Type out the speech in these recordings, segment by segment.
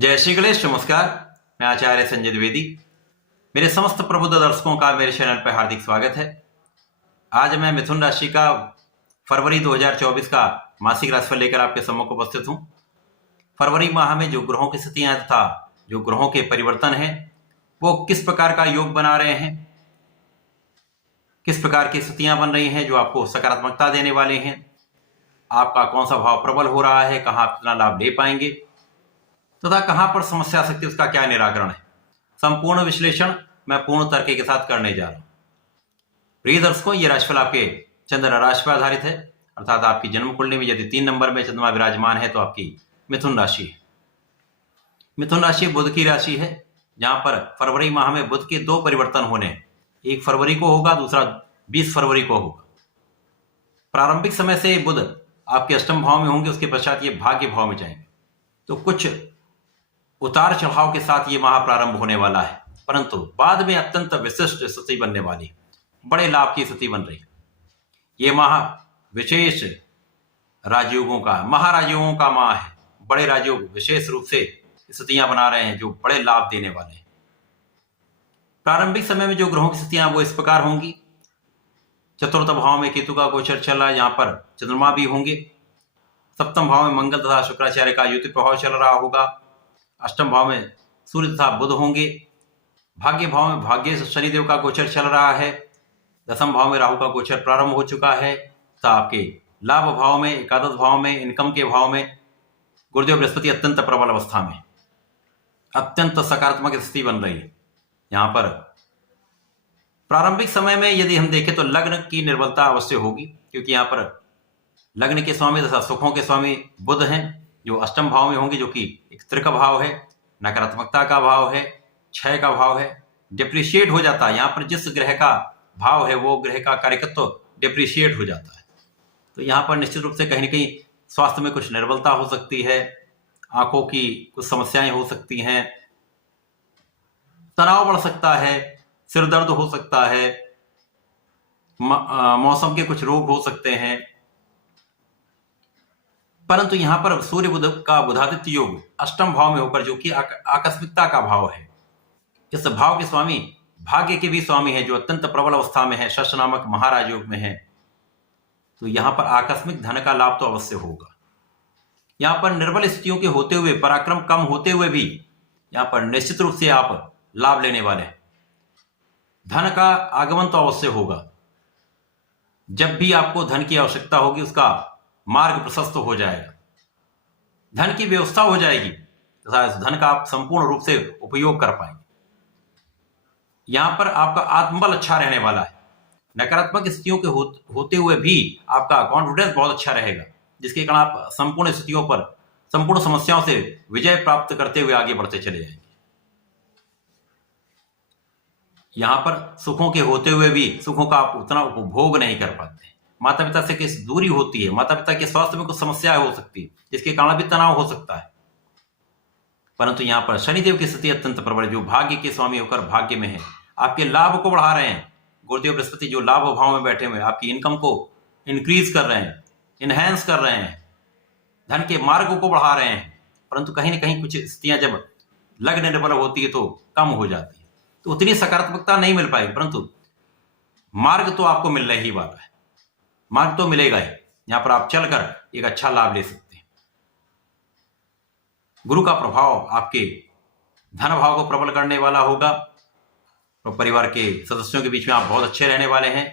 जय श्री गणेश। नमस्कार, मैं आचार्य संजय द्विवेदी। मेरे समस्त प्रबुद्ध दर्शकों का मेरे चैनल पर हार्दिक स्वागत है। आज मैं मिथुन राशि का फरवरी 2024 का मासिक राशिफल लेकर आपके सम्मुख उपस्थित हूं। फरवरी माह में जो ग्रहों की स्थितियां तथा जो ग्रहों के परिवर्तन हैं वो किस प्रकार का योग बना रहे हैं, किस प्रकार की स्थितियां बन रही हैं जो आपको सकारात्मकता देने वाले हैं, आपका कौन सा भाव प्रबल हो रहा है, कहां आप कितना लाभ ले पाएंगे तथा कहां पर समस्या आ सकती है, उसका क्या निराकरण है, संपूर्ण विश्लेषण मैं पूर्ण तर्क के साथ करने जा रहा हूं। प्रिय दर्शकों, ये राशिफल आपके चंद्र राशि पर आधारित है, अर्थात आपकी जन्म कुंडली में यदि 3 नंबर में चंद्रमा विराजमान है तो आपकी मिथुन राशि है। मिथुन राशि बुध की राशि है, जहां पर फरवरी माह में बुध के 2 परिवर्तन होने हैं। 1 फरवरी को होगा, दूसरा 20 फरवरी को होगा। प्रारंभिक समय से बुध आपके अष्टम भाव में होंगे, उसके पश्चात ये भाग्य भाव में जाएंगे। तो कुछ उतार चढ़ाव के साथ ये माह प्रारंभ होने वाला है, परंतु बाद में अत्यंत विशिष्ट स्थिति बनने वाली है, बड़े लाभ की स्थिति बन रही है। ये माह विशेष राजयोगों का, महाराजयोगों का माह है। बड़े राजयोग विशेष रूप से स्थितियां बना रहे हैं जो बड़े लाभ देने वाले हैं। प्रारंभिक समय में जो ग्रहों की स्थितियां वो इस प्रकार होंगी। चतुर्थ भाव में केतु का गोचर चल रहा है, यहाँ पर चंद्रमा भी होंगे। सप्तम भाव में मंगल तथा शुक्राचार्य का युति प्रभाव चल रहा होगा। अष्टम भाव में सूर्य तथा बुध होंगे। भाग्य भाव में भाग्य शनिदेव का गोचर चल रहा है। दसम भाव में राहु का गोचर प्रारंभ हो चुका है तथा आपके लाभ भाव में, एकादश भाव में, इनकम के भाव में गुरुदेव बृहस्पति अत्यंत प्रबल अवस्था में, अत्यंत सकारात्मक स्थिति बन रही है। यहाँ पर प्रारंभिक समय में यदि हम देखें तो लग्न की निर्बलता अवश्य होगी, क्योंकि यहाँ पर लग्न के स्वामी तथा सुखों के स्वामी बुध हैं, जो अष्टम भाव में होंगे, जो कि एक त्रिक भाव है, नकारात्मकता का भाव है, क्षय का भाव है, डिप्रिशिएट हो जाता है। यहाँ पर जिस ग्रह का भाव है वो ग्रह का कार्यकत्व डिप्रिशिएट हो जाता है। तो यहाँ पर निश्चित रूप से कहीं ना कहीं स्वास्थ्य में कुछ निर्बलता हो सकती है, आंखों की कुछ समस्याएं हो सकती हैं, तनाव बढ़ सकता है, सिर दर्द हो सकता है, मौसम के कुछ रोग हो सकते हैं। परंतु यहां पर सूर्य बुध का बुधादित्य योग अष्टम भाव में होकर, जो कि आकस्मिकता का भाव है, इस भाव के स्वामी भाग्य के भी स्वामी है, जो अत्यंत प्रबल अवस्था में है, शश नामक महाराज योग में है। तो यहां पर आकस्मिक धन का लाभ तो अवश्य होगा। यहां पर निर्बल स्थितियों के होते हुए, पराक्रम कम होते हुए भी यहां पर निश्चित रूप से आप लाभ लेने वाले हैं। धन का आगमन तो अवश्य होगा। जब भी आपको धन की आवश्यकता होगी उसका मार्ग प्रशस्त हो जाएगा, धन की व्यवस्था हो जाएगी तथा इस धन का आप संपूर्ण रूप से उपयोग कर पाएंगे। यहां पर आपका आत्मबल अच्छा रहने वाला है। नकारात्मक स्थितियों के होते हुए भी आपका कॉन्फिडेंस बहुत अच्छा रहेगा, जिसके कारण आप संपूर्ण स्थितियों पर, संपूर्ण समस्याओं से विजय प्राप्त करते हुए आगे बढ़ते चले जाएंगे। यहां पर सुखों के होते हुए भी सुखों का आप उतना उपभोग नहीं कर पाते। माता पिता से किस दूरी होती है, माता पिता के स्वास्थ्य में कुछ समस्याएं हो सकती है, जिसके कारण भी तनाव हो सकता है। परंतु यहाँ पर शनिदेव की स्थिति अत्यंत प्रबल, जो भाग्य के स्वामी होकर भाग्य में है, आपके लाभ को बढ़ा रहे हैं। गुरुदेव बृहस्पति जो लाभ भाव में बैठे हुए आपकी इनकम को इंक्रीज कर रहे हैं, इनहेंस कर रहे हैं, धन के मार्ग को बढ़ा रहे हैं। परंतु कहीं ना कहीं कुछ स्थितियां जब लग्न निर्बल होती है तो कम हो जाती है, तो उतनी सकारात्मकता नहीं मिल पाएगी। परंतु मार्ग तो आपको मिलने ही वाला है, मार्ग तो मिलेगा ही। यहां पर आप चलकर एक अच्छा लाभ ले सकते हैं। गुरु का प्रभाव आपके धन भाव को प्रबल करने वाला होगा और परिवार के सदस्यों के बीच में आप बहुत अच्छे रहने वाले हैं।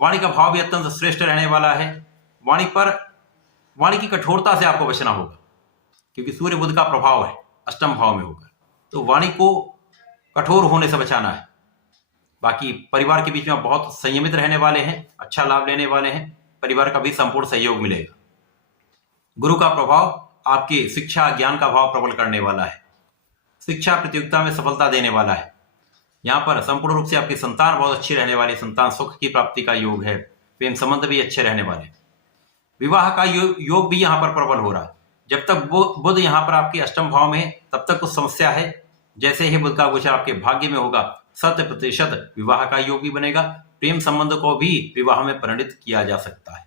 वाणी का भाव भी अत्यंत श्रेष्ठ रहने वाला है। वाणी की कठोरता से आपको बचना होगा, क्योंकि सूर्य बुध का प्रभाव है अष्टम भाव में होकर, तो वाणी को कठोर होने से बचाना है। बाकी परिवार के बीच में आप बहुत संयमित रहने वाले हैं, अच्छा लाभ लेने वाले हैं, परिवार का भी संपूर्ण सहयोग मिलेगा। गुरु का प्रभाव आपकी शिक्षा ज्ञान का भाव प्रबल करने वाला है, शिक्षा प्रतियोगिता में सफलता देने वाला है। यहाँ पर संपूर्ण रूप से आपकी संतान बहुत अच्छी रहने वाली, संतान सुख की प्राप्ति का योग है, प्रेम संबंध भी अच्छे रहने वाले, विवाह का योग भी यहाँ पर प्रबल हो रहा है। जब तक बुध यहाँ पर आपके अष्टम भाव में है तब तक कुछ समस्या है। जैसे ही बुध का गोचर आपके भाग्य में होगा 100% विवाह का योग भी बनेगा, प्रेम संबंध को भी विवाह में परिणित किया जा सकता है।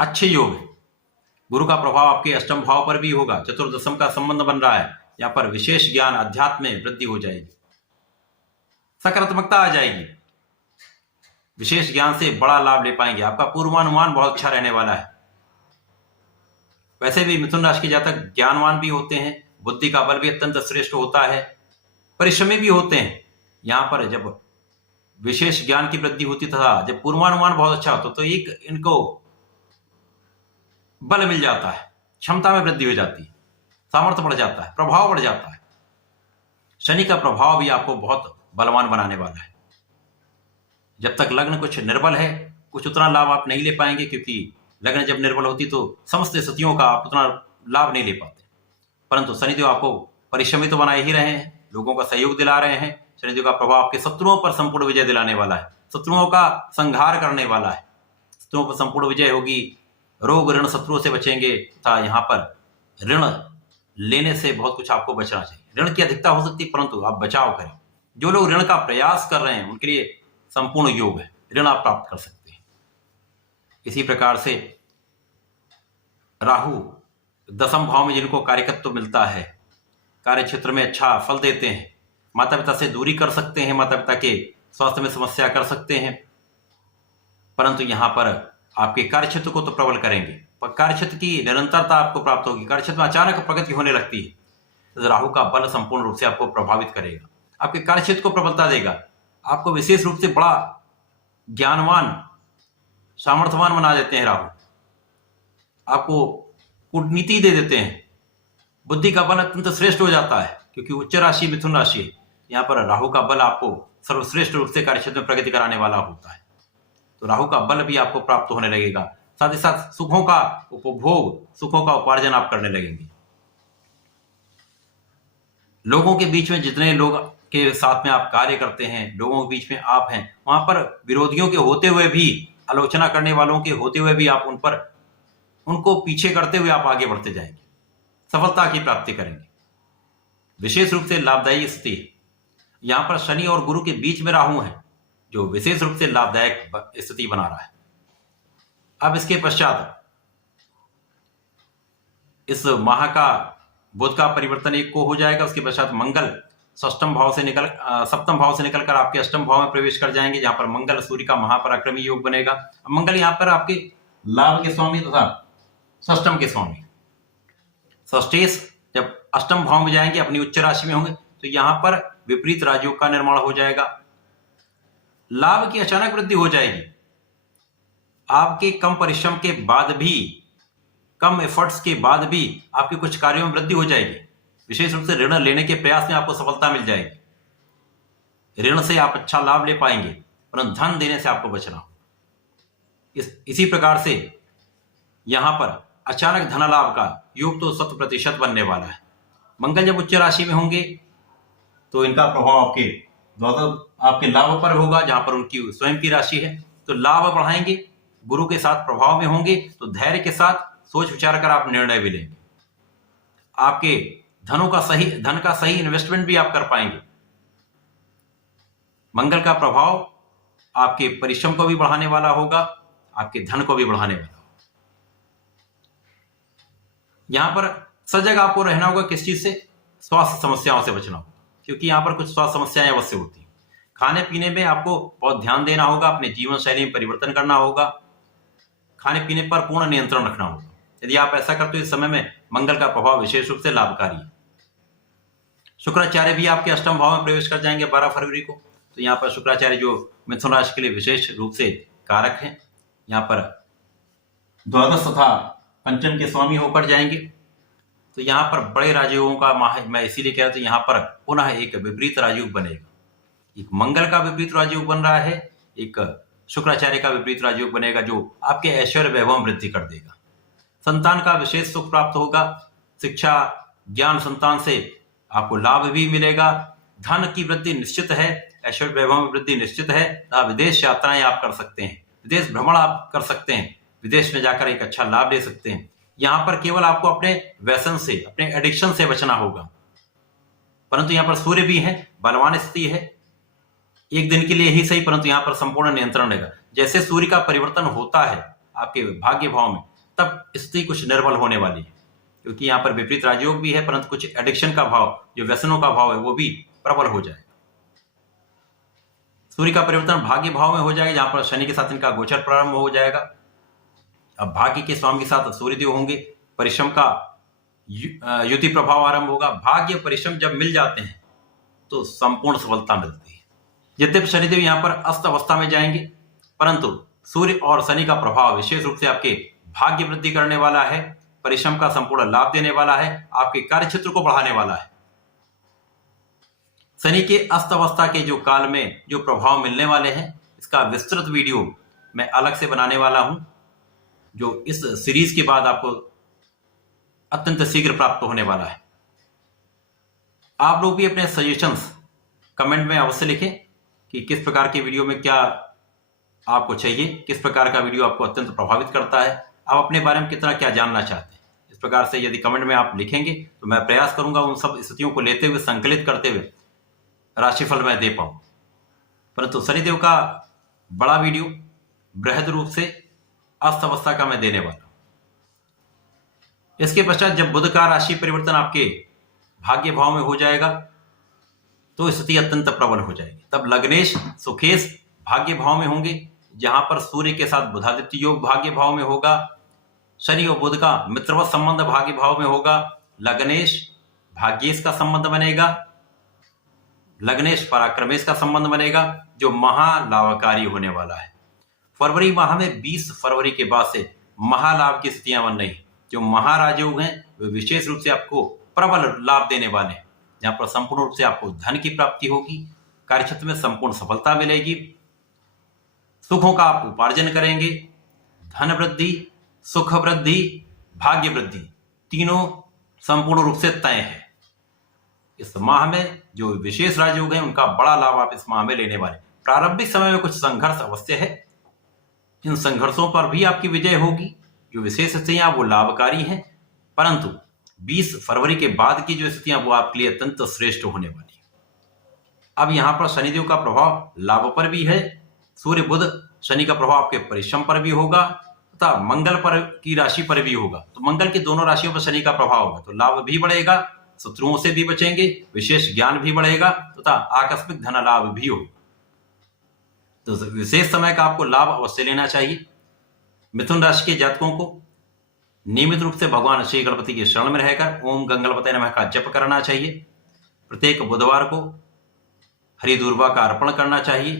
अच्छे योग है। गुरु का प्रभाव आपके अष्टम भाव पर भी होगा, चतुर्दशम का संबंध बन रहा है। यहाँ पर विशेष ज्ञान अध्यात्म में वृद्धि हो जाएगी, सकारात्मकता आ जाएगी, विशेष ज्ञान से बड़ा लाभ ले पाएंगे। आपका पूर्वानुमान बहुत अच्छा रहने वाला है। वैसे भी मिथुन राशि के जातक ज्ञानवान भी होते हैं, बुद्धि का बल भी अत्यंत श्रेष्ठ होता है, परिश्रमी भी होते हैं। यहाँ पर जब विशेष ज्ञान की वृद्धि होती तथा जब पूर्वानुमान बहुत अच्छा होता तो एक इनको बल मिल जाता है, क्षमता में वृद्धि हो जाती है, सामर्थ्य बढ़ जाता है, प्रभाव बढ़ जाता है। शनि का प्रभाव भी आपको बहुत बलवान बनाने वाला है। जब तक लग्न कुछ निर्बल है, कुछ उतना लाभ आप नहीं ले पाएंगे, क्योंकि लग्न जब निर्बल होती तो समस्त स्थितियों का आप उतना लाभ नहीं ले पाते। परंतु शनिदेव आपको परिश्रमी तो बनाए ही रहे हैं, लोगों का सहयोग दिला रहे हैं। शनिदेव का प्रभाव आपके शत्रुओं पर संपूर्ण विजय दिलाने वाला है, शत्रुओं का संहार करने वाला है, शत्रुओं पर संपूर्ण विजय होगी। रोग ऋण शत्रुओं से बचेंगे तथा यहाँ पर ऋण लेने से बहुत कुछ आपको बचना चाहिए। ऋण की अधिकता हो सकती है, परंतु आप बचाव करें। जो लोग ऋण का प्रयास कर रहे हैं उनके लिए संपूर्ण योग है, ऋण आप प्राप्त कर सकते हैं। इसी प्रकार से राहु दसम भाव में जिनको कार्यकत्व मिलता है, कार्य क्षेत्र में अच्छा फल देते हैं, माता पिता से दूरी कर सकते हैं, माता पिता के स्वास्थ्य में समस्या कर सकते हैं, परंतु यहाँ पर आपके कार्य क्षेत्र को तो प्रबल करेंगे, पर कार्य क्षेत्र की निरंतरता आपको प्राप्त होगी। कार्य क्षेत्र में अचानक प्रगति होने लगती है, तो राहु का बल संपूर्ण रूप से आपको प्रभावित करेगा, आपके कार्य क्षेत्र को प्रबलता देगा, आपको विशेष रूप से बड़ा ज्ञानवान सामर्थ्यवान बना देते हैं। राहु आपको कूटनीति दे देते हैं, बुद्धि का बल अत्यंत श्रेष्ठ हो जाता है, क्योंकि उच्च राशि मिथुन राशि है। यहाँ पर राहु का बल आपको सर्वश्रेष्ठ रूप से कार्य क्षेत्र में प्रगति कराने वाला होता है, तो राहु का बल भी आपको प्राप्त होने लगेगा। साथ ही साथ सुखों का उपभोग, सुखों का उपार्जन आप करने लगेंगे। लोगों के बीच में जितने लोग के साथ में आप कार्य करते हैं, लोगों के बीच में आप हैं, वहां पर विरोधियों के होते हुए भी, आलोचना करने वालों के होते हुए भी आप उनको पीछे करते हुए आप आगे बढ़ते जाएंगे, सफलता की प्राप्ति करेंगे। विशेष रूप से लाभदायी स्थिति है। यहां पर शनि और गुरु के बीच में राहु है, जो विशेष रूप से लाभदायक स्थिति बना रहा है। अब इसके पश्चात इस माह का बुध का परिवर्तन 1 को हो जाएगा। उसके पश्चात मंगल सप्तम भाव से निकलकर आपके अष्टम भाव में प्रवेश कर जाएंगे, जहां पर मंगल सूर्य का महापराक्रमी योग बनेगा। मंगल यहां पर आपके लाभ के स्वामी तथा षष्टम के स्वामी। षष्ठेश जब अष्टम भाव में जाएंगे, अपनी उच्च राशि में होंगे, तो यहां पर विपरीत राजयोग का निर्माण हो जाएगा। लाभ की अचानक वृद्धि हो जाएगी। आपके कम परिश्रम के बाद भी, कम एफर्ट्स के बाद भी आपके कुछ कार्यों में वृद्धि हो जाएगी। विशेष रूप से ऋण लेने के प्रयास में आपको सफलता मिल जाएगी। ऋण से आप अच्छा लाभ ले पाएंगे, परंतु धन देने से आपको बचना हो। इसी प्रकार से यहां पर अचानक धन लाभ का योग तो 100% बनने वाला है। मंगल जब उच्च राशि में होंगे तो इनका प्रभाव आपके लाभ पर होगा, जहां पर उनकी स्वयं की राशि है, तो लाभ बढ़ाएंगे। गुरु के साथ प्रभाव में होंगे तो धैर्य के साथ सोच विचार कर आप निर्णय भी लेंगे। आपके धन का सही इन्वेस्टमेंट भी आप कर पाएंगे। मंगल का प्रभाव आपके परिश्रम को भी बढ़ाने वाला होगा, आपके धन को भी बढ़ाने वाला होगा। यहां पर सजग आपको रहना होगा। किस चीज से? स्वास्थ्य समस्याओं से बचना होगा, क्योंकि यहां पर कुछ स्वास्थ्य समस्याएं अवश्य होती हैं। खाने पीने में आपको बहुत ध्यान देना होगा, अपने जीवन शैली में परिवर्तन करना होगा, खाने पीने पर पूर्ण नियंत्रण रखना होगा। यदि आप ऐसा करते हो, इस समय में मंगल का प्रभाव विशेष रूप से लाभकारी है। शुक्राचार्य भी आपके अष्टम भाव में प्रवेश कर जाएंगे 12 फरवरी को। तो यहाँ पर शुक्राचार्य जो मिथुन राशि के लिए विशेष रूप से कारक हैं, यहाँ पर द्वादश तथा पंचम के स्वामी होकर जाएंगे। तो यहाँ पर बड़े राजयोगों का माह, मैं इसीलिए कह रहा हूं, यहाँ पर पुनः एक विपरीत राजयोग बनेगा। एक मंगल का विपरीत राजयोग बन रहा है, एक शुक्राचार्य का विपरीत राजयोग बनेगा, जो आपके ऐश्वर्य वैभव में वृद्धि कर देगा। संतान का विशेष सुख प्राप्त होगा। शिक्षा ज्ञान संतान से आपको लाभ भी मिलेगा। धन की वृद्धि निश्चित है, ऐश्वर्य वैभव में वृद्धि निश्चित है। विदेश यात्राएं आप कर सकते हैं, विदेश भ्रमण आप कर सकते हैं, विदेश में जाकर एक अच्छा लाभ ले सकते हैं। यहाँ पर केवल आपको अपने व्यसन से, अपने एडिक्शन से बचना होगा। परंतु यहाँ पर सूर्य भी है, बलवान स्थिति है, एक दिन के लिए ही सही, परंतु यहाँ पर संपूर्ण नियंत्रण रहेगा। जैसे सूर्य का परिवर्तन होता है आपके भाग्य भाव में, तब स्थिति कुछ निर्बल होने वाली है, क्योंकि यहाँ पर विपरीत राजयोग भी है, परंतु कुछ एडिक्शन का भाव, जो व्यसनों का भाव है, वो भी प्रबल हो जाएगा। सूर्य का परिवर्तन भाग्य भाव में हो जाएगा, जहां पर शनि के साथ इनका गोचर प्रारंभ हो जाएगा। अब भाग्य के स्वामी के साथ सूर्यदेव होंगे, परिश्रम का युति प्रभाव आरंभ होगा। भाग्य परिश्रम जब मिल जाते हैं तो संपूर्ण सफलता मिलती है। यद्यपि शनिदेव यहाँ पर अस्त अवस्था में जाएंगे, परंतु सूर्य और शनि का प्रभाव विशेष रूप से आपके भाग्य वृद्धि करने वाला है, परिश्रम का संपूर्ण लाभ देने वाला है, आपके कार्य क्षेत्र को बढ़ाने वाला है। शनि के अस्त अवस्था के जो काल में जो प्रभाव मिलने वाले हैं, इसका विस्तृत वीडियो मैं अलग से बनाने वाला हूं, जो इस सीरीज के बाद आपको अत्यंत शीघ्र प्राप्त होने वाला है। आप लोग भी अपने सजेशंस कमेंट में अवश्य लिखें कि किस प्रकार की वीडियो में क्या आपको चाहिए, किस प्रकार का वीडियो आपको अत्यंत प्रभावित करता है, आप अपने बारे में कितना क्या जानना चाहते हैं। इस प्रकार से यदि कमेंट में आप लिखेंगे तो मैं प्रयास करूंगा उन सब स्थितियों को लेते हुए, संकलित करते हुए राशिफल मैं दे पाऊं। परंतु शनिदेव का बड़ा वीडियो बृहद रूप से अस्त अवस्था का मैं देने वाला हूं। इसके पश्चात जब बुध का राशि परिवर्तन आपके भाग्य भाव में हो जाएगा तो स्थिति अत्यंत प्रबल हो जाएगी। तब लग्नेश सुखेश भाग्य भाव में होंगे, जहां पर सूर्य के साथ बुधादित्य योग भाग्य भाव में होगा, शनि और बुध का मित्रवत संबंध भाग्य भाव में होगा, लग्नेश भाग्येश का संबंध बनेगा, लग्नेश पराक्रमेश का संबंध बनेगा, जो महालाभकारी होने वाला है। फरवरी माह में 20 फरवरी के बाद से महालाभ की स्थितियां बन रही हैं। जो महाराजयोग हैं वे विशेष रूप से आपको प्रबल लाभ देने वाले हैं, जहां पर संपूर्ण रूप से आपको धन की प्राप्ति होगी, कार्यक्षेत्र में संपूर्ण सफलता मिलेगी, सुखों का आप उपार्जन करेंगे, धन वृद्धि, सुख वृद्धि, भाग्य वृद्धि तीनों संपूर्ण रूप से तय है। इस माह में जो विशेष राजयोग हैं उनका बड़ा लाभ आप इस माह में लेने वाले। प्रारंभिक समय में कुछ संघर्ष अवश्य है, इन संघर्षों पर भी आपकी विजय होगी। जो विशेष स्थितियां वो लाभकारी हैं, परंतु 20 फरवरी के बाद की जो स्थितियां वो आपके लिए अत्यंत श्रेष्ठ होने वाली है। अब यहां पर शनिदेव का प्रभाव लाभ पर भी है, सूर्य बुध शनि का प्रभाव आपके परिश्रम पर भी होगा तथा मंगल पर की राशि पर भी होगा। तो मंगल की दोनों राशियों पर शनि का प्रभाव होगा, तो लाभ भी बढ़ेगा, शत्रुओं से भी बचेंगे, विशेष ज्ञान भी बढ़ेगा तथा आकस्मिक धन लाभ भी होगा। तो विशेष समय का आपको लाभ अवश्य लेना चाहिए। मिथुन राशि के जातकों को नियमित रूप से भगवान श्री गणपति के शरण में रहकर ओम गंगलपते नमः का जप करना चाहिए। प्रत्येक बुधवार को हरि दूर्वा का अर्पण करना चाहिए,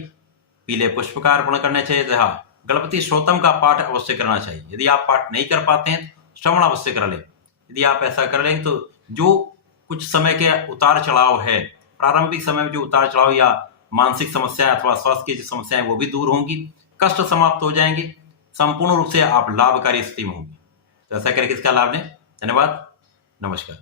पीले पुष्प का अर्पण करना चाहिए तथा गणपति स्तोत्रम का पाठ अवश्य करना चाहिए। यदि आप पाठ नहीं कर पाते हैं तो श्रवण अवश्य कर लें। यदि आप ऐसा कर लेंगे तो जो कुछ समय के उतार चढ़ाव है, प्रारंभिक समय में जो उतार चढ़ाव या मानसिक समस्याएं अथवा स्वास्थ्य की जो समस्याएं वो भी दूर होंगी, कष्ट समाप्त हो जाएंगे, संपूर्ण रूप से आप लाभकारी स्थिति में होंगे। तो ऐसा करके इसका लाभ लें। धन्यवाद, नमस्कार।